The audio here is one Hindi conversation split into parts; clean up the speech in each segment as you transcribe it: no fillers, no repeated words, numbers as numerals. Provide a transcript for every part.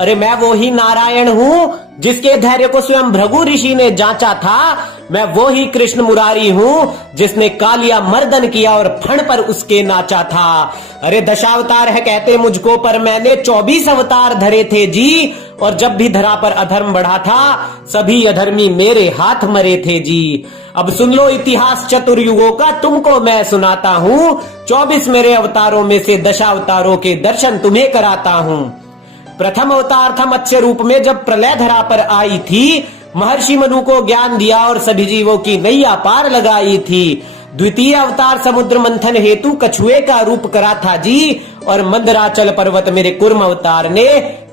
अरे मैं वो ही नारायण हूँ जिसके धैर्य को स्वयं भृगु ऋषि ने जांचा था। मैं वो ही कृष्ण मुरारी हूँ जिसने कालिया मर्दन किया और फण पर उसके नाचा था। अरे दशावतार है कहते मुझको, पर मैंने 24 अवतार धरे थे जी। और जब भी धरा पर अधर्म बढ़ा था, सभी अधर्मी मेरे हाथ मरे थे जी। अब सुन लो इतिहास चतुर्युगों का, तुमको मैं सुनाता हूँ। 24 मेरे अवतारों में से दशावतारों के दर्शन तुम्हें कराता हूँ। प्रथम अवतार था मत्स्य रूप में, जब प्रलय धरा पर आई थी। महर्षि मनु को ज्ञान दिया और सभी जीवों की नैया पार लगाई थी। द्वितीय अवतार समुद्र मंथन हेतु कछुए का रूप करा था जी। और मंदराचल पर्वत मेरे कुर्म अवतार ने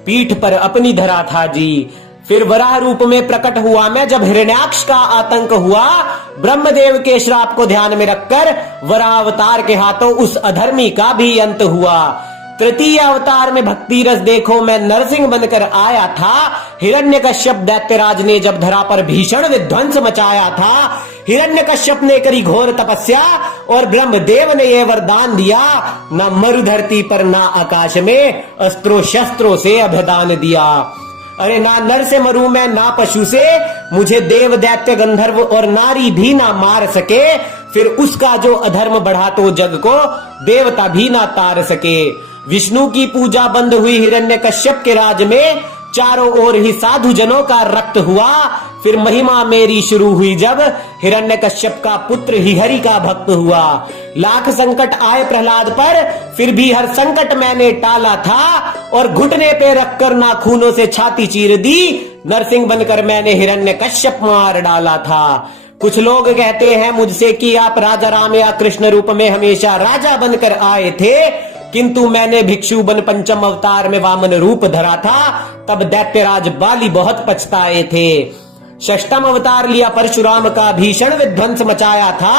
पीठ पर अपनी धरा था जी। फिर वराह रूप में प्रकट हुआ मैं, जब हिरण्याक्ष का आतंक हुआ। ब्रह्मदेव के श्राप को ध्यान में रखकर वराह अवतार के हाथों उस अधर्मी का भी अंत हुआ। तृतीय अवतार में भक्ति रस देखो मैं नरसिंह बनकर आया था। हिरण्यकश्यप दैत्यराज ने जब धरा पर भीषण विध्वंस मचाया था। हिरण्यकश्यप ने करी घोर तपस्या और ब्रह्मदेव ने यह वरदान दिया, न मरु धरती पर ना आकाश में अस्त्रों शस्त्रों से अभ्यदान दिया। अरे ना नर से मरू मैं ना पशु से, मुझे देव दैत्य गंधर्व और नारी भी ना मार सके। फिर उसका जो अधर्म बढ़ा तो जग को देवता भी ना तार सके। विष्णु की पूजा बंद हुई हिरण्यकश्यप के राज में, चारों ओर ही साधु जनों का रक्त हुआ। फिर महिमा मेरी शुरू हुई जब हिरण्यकश्यप का पुत्र ही हरि का भक्त हुआ। लाख संकट आए प्रहलाद पर, फिर भी हर संकट मैंने टाला था। और घुटने पे रखकर नाखूनों से छाती चीर दी, नरसिंह बनकर मैंने हिरण्यकश्यप मार डाला था। कुछ लोग कहते हैं मुझसे कि आप राजा राम या कृष्ण रूप में हमेशा राजा बनकर आए थे, किंतु मैंने भिक्षु बन पंचम अवतार में वामन रूप धरा था। तब दैत्यराज बाली बहुत पछताए थे। षष्ठम अवतार लिया परशुराम का, भीषण विध्वंस मचाया था।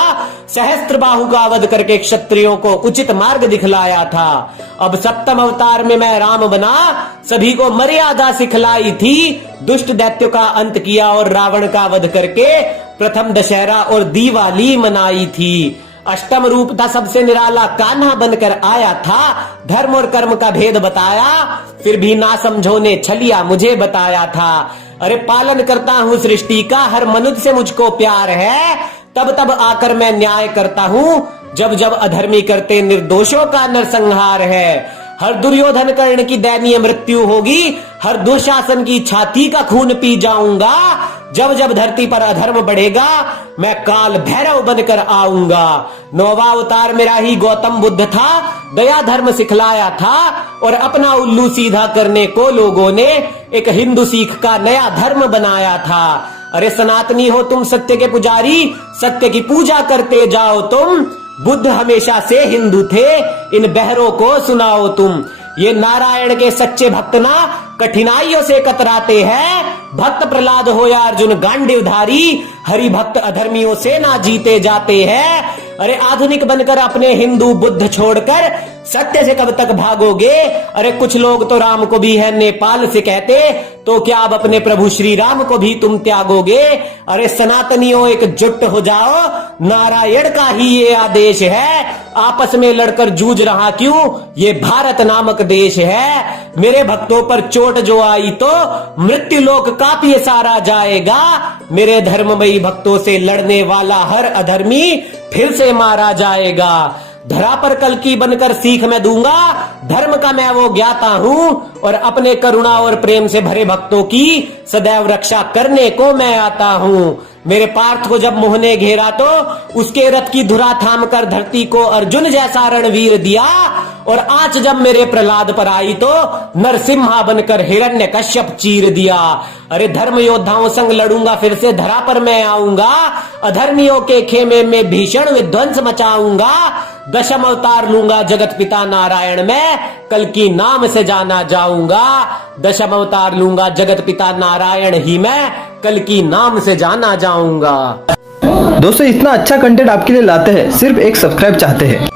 सहस्त्र बाहु का वध करके क्षत्रियों को उचित मार्ग दिखलाया था। अब सप्तम अवतार में मैं राम बना, सभी को मर्यादा सिखलाई थी। दुष्ट दैत्यों का अंत किया और रावण का वध करके प्रथम दशहरा और दिवाली मनाई थी। अष्टम रूप था सबसे निराला, कान्हा बनकर आया था। धर्म और कर्म का भेद बताया, फिर भी ना समझो ने छलिया मुझे बताया था। अरे पालन करता हूँ सृष्टि का, हर मनुष्य से मुझको प्यार है। तब तब आकर मैं न्याय करता हूँ, जब जब अधर्मी करते निर्दोषों का नरसंहार है। हर दुर्योधन कर्ण की दयनीय मृत्यु होगी, हर दुशासन की छाती का खून पी जाऊंगा। जब जब धरती पर अधर्म बढ़ेगा, मैं काल भैरव बनकर आऊंगा। नौवा अवतार मेरा ही गौतम बुद्ध था, दया धर्म सिखलाया था। और अपना उल्लू सीधा करने को लोगों ने एक हिंदू सिख का नया धर्म बनाया था। अरे सनातनी हो तुम, सत्य के पुजारी, सत्य की पूजा करते जाओ तुम। बुद्ध हमेशा से हिंदू थे, इन बहरों को सुनाओ तुम। ये नारायण के सच्चे भक्त ना कठिनाइयों से कतराते हैं। भक्त प्रहलाद हो या अर्जुन गांडीवधारी, हरि भक्त अधर्मियों से ना जीते जाते हैं। अरे आधुनिक बनकर अपने हिंदू बुद्ध छोड़कर सत्य से कब तक भागोगे। अरे कुछ लोग तो राम को भी है नेपाल से कहते, तो क्या अब अपने प्रभु श्री राम को भी तुम त्यागोगे। अरे सनातनियों एकजुट हो जाओ, नारायण का ही ये आदेश है। आपस में लड़कर जूझ रहा क्यों, ये भारत नामक देश है। मेरे भक्तों पर चोट जो आई तो मृत्यु लोक काफी सारा जाएगा। मेरे धर्ममयी भक्तों से लड़ने वाला हर अधर्मी फिर से मारा जाएगा। धरा पर कल्कि बनकर सीख मैं दूंगा, धर्म का मैं वो ज्ञाता हूँ। और अपने करुणा और प्रेम से भरे भक्तों की सदैव रक्षा करने को मैं आता हूँ। मेरे पार्थ को जब मोह ने घेरा तो उसके रथ की धुरा थाम कर धरती को अर्जुन जैसा रणवीर दिया। और आंच जब मेरे प्रहलाद पर आई तो नरसिम्हा बनकर हिरण्यकश्यप चीर दिया। अरे धर्म योद्धाओं संग लड़ूंगा, फिर से धरा पर मैं आऊंगा। अधर्मियों के खेमे में भीषण विध्वंस मचाऊंगा। दशम अवतार लूंगा जगत पिता नारायण मैं, कल्कि नाम से जाना जाऊंगा। दशम अवतार लूंगा जगत पिता नारायण ही मैं, कल्कि नाम से जाना जाऊंगा। दोस्तों इतना अच्छा कंटेंट आपके लिए लाते हैं, सिर्फ एक सब्सक्राइब चाहते हैं।